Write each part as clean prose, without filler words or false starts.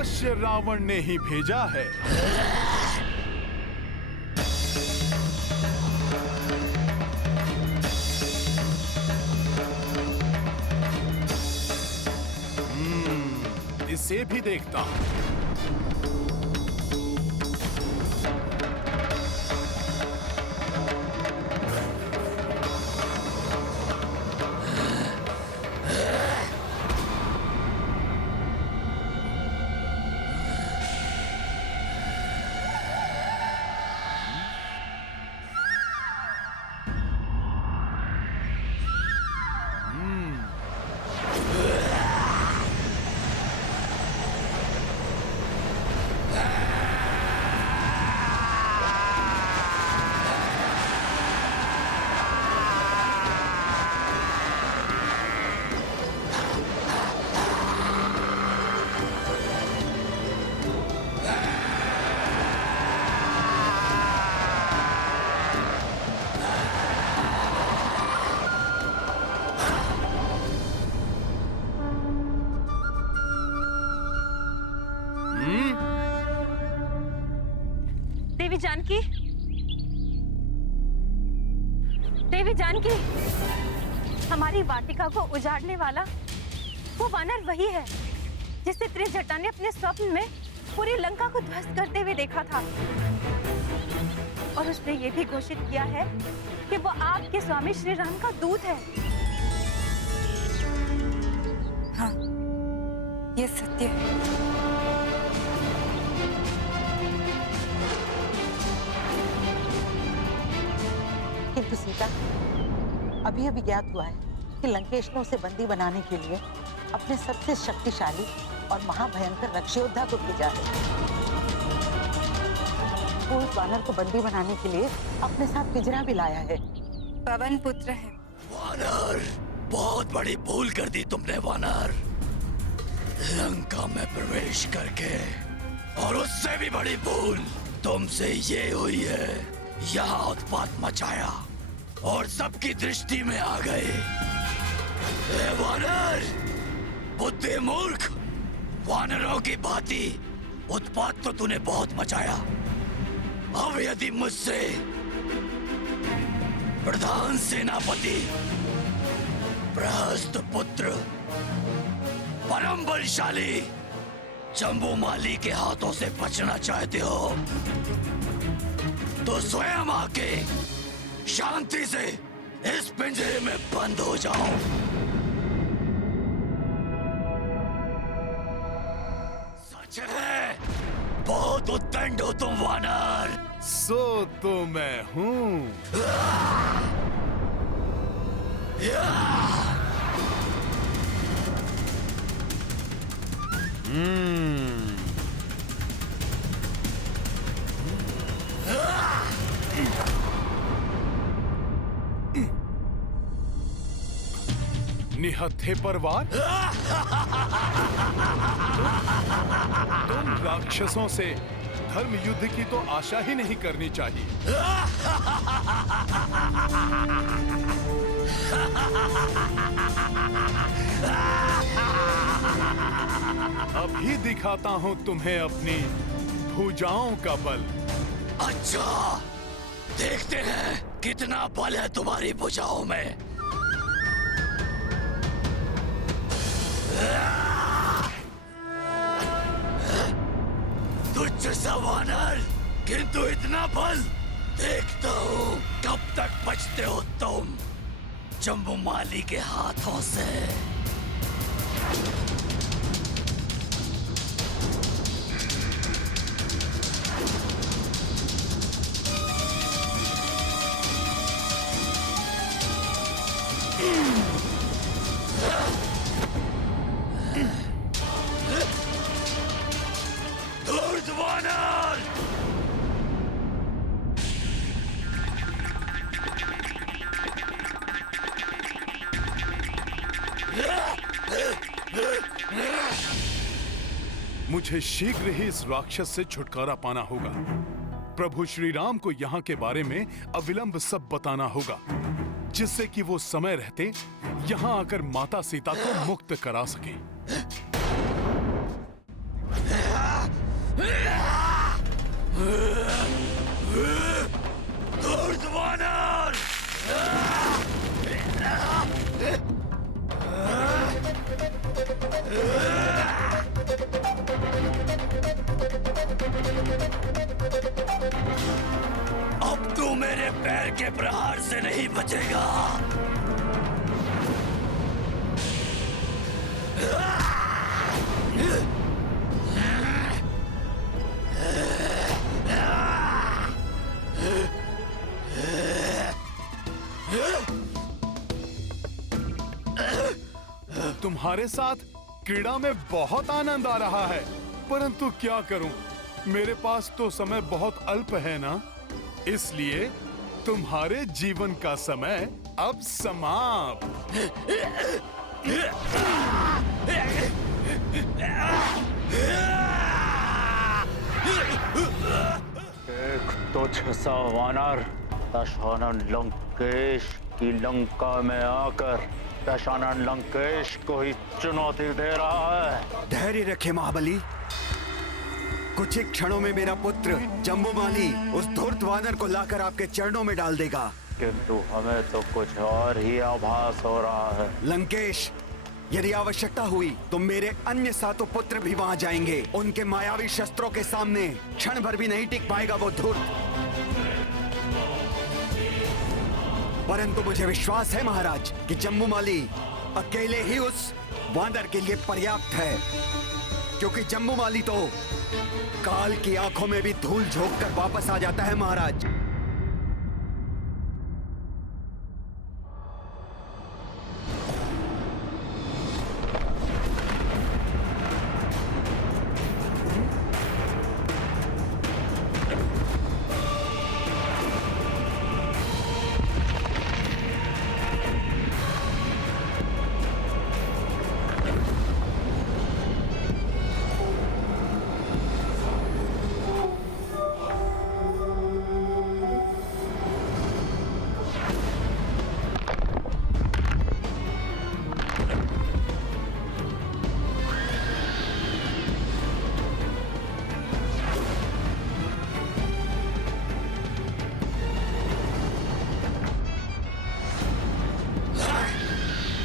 अवश्य रावण ने ही भेजा है। इसे भी देखता हूं। देवी जानकी, देवी जानकी, हमारी वाटिका को उजाड़ने वाला वो वानर वही है जिसे त्रिजटा ने अपने स्वप्न में पूरी लंका को ध्वस्त करते हुए देखा था। और उसने ये भी घोषित किया है कि वो आपके स्वामी श्री राम का दूत है। हाँ, ये सत्य है। किंतु सीता, अभी अभी ज्ञात हुआ है कि लंकेश ने उसे बंदी बनाने के लिए अपने सबसे शक्तिशाली और महाभयंकर रक्षयोद्धा को भेजा है। वो उस वानर को बंदी बनाने के लिए अपने साथ पिंजरा भी लाया है। पवन पुत्र है। वानर, बहुत बड़ी भूल कर दी तुमने वानर। लंका में प्रवेश करके, और उससे भी बड़ी भूल तुमसे ये हुई है, यहाँ उत्पात मचाया और सबकी दृष्टि में आ गए। वानर, बुद्धि मूर्ख, वानरों की भांति उत्पात तो तूने बहुत मचाया। अब यदि मुझसे प्रधान सेनापति प्रहस्त पुत्र परम बलशाली जम्बूमाली के हाथों से बचना चाहते हो तो स्वयं आके शांति से इस पिंजरे में बंद हो जाओ। सच है, बहुत उद्दंड हो तुम वानर। सो तो मैं हूं। निहत्थे पर वार। तुम राक्षसों से धर्म युद्ध की तो आशा ही नहीं करनी चाहिए। अभी दिखाता हूं तुम्हें अपनी भुजाओं का बल। अच्छा, देखते हैं कितना बल है तुम्हारी भुजाओं में। तुच्छ सा वानर, किंतु इतना बल। देखता हूँ कब तक बचते हो तुम जम्बूमाली के हाथों से। मुझे शीघ्र ही इस राक्षस से छुटकारा पाना होगा। प्रभु श्री राम को यहाँ के बारे में अविलंब सब बताना होगा, जिससे कि वो समय रहते यहाँ आकर माता सीता को मुक्त करा सके। धूर्त वानर! अब तू मेरे पैर के प्रहार से नहीं बचेगा। तुम्हारे साथ क्रीड़ा में बहुत आनंद आ रहा है, परंतु क्या करूं, मेरे पास तो समय बहुत अल्प है ना, इसलिए तुम्हारे जीवन का समय अब समाप्त। एक तुच्छ सा वानर दशानन लंकेश की लंका में आकर दशानन लंकेश को ही चुनौती दे रहा है। धैर्य रखे महाबली, कुछ ही क्षणों में मेरा पुत्र जम्बूमाली उस धूर्त वानर को लाकर आपके चरणों में डाल देगा। किंतु हमें तो कुछ और ही आभास हो रहा है। लंकेश, यदि आवश्यकता हुई तो मेरे अन्य 7 पुत्र भी वहां जाएंगे। उनके मायावी शस्त्रों के सामने क्षण भर भी नहीं टिक पाएगा वो धूर्त। परंतु मुझे विश्वास है महाराज कि जम्बूमाली अकेले ही उस वानर के लिए पर्याप्त है, क्योंकि जम्बूमाली तो काल की आंखों में भी धूल झोंक कर वापस आ जाता है महाराज।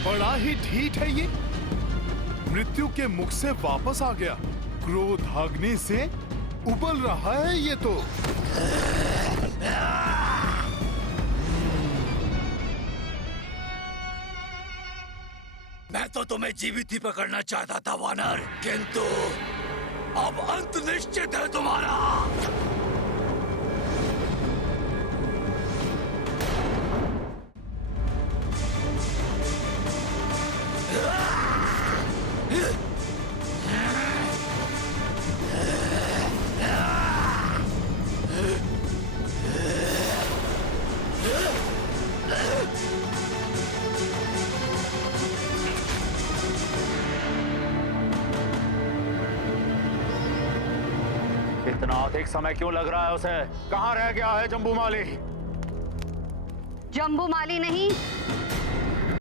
बड़ा ही ढीठ है ये, मृत्यु के मुख से वापस आ गया। क्रोधाग्नि से उबल रहा है ये तो। मैं तो तुम्हें जीवित ही पकड़ना चाहता था वानर, किंतु अब अंत निश्चित है तुम्हारा। इतना अधिक समय क्यों लग रहा है उसे? कहाँ रह गया है जम्बूमाली? जम्बूमाली नहीं,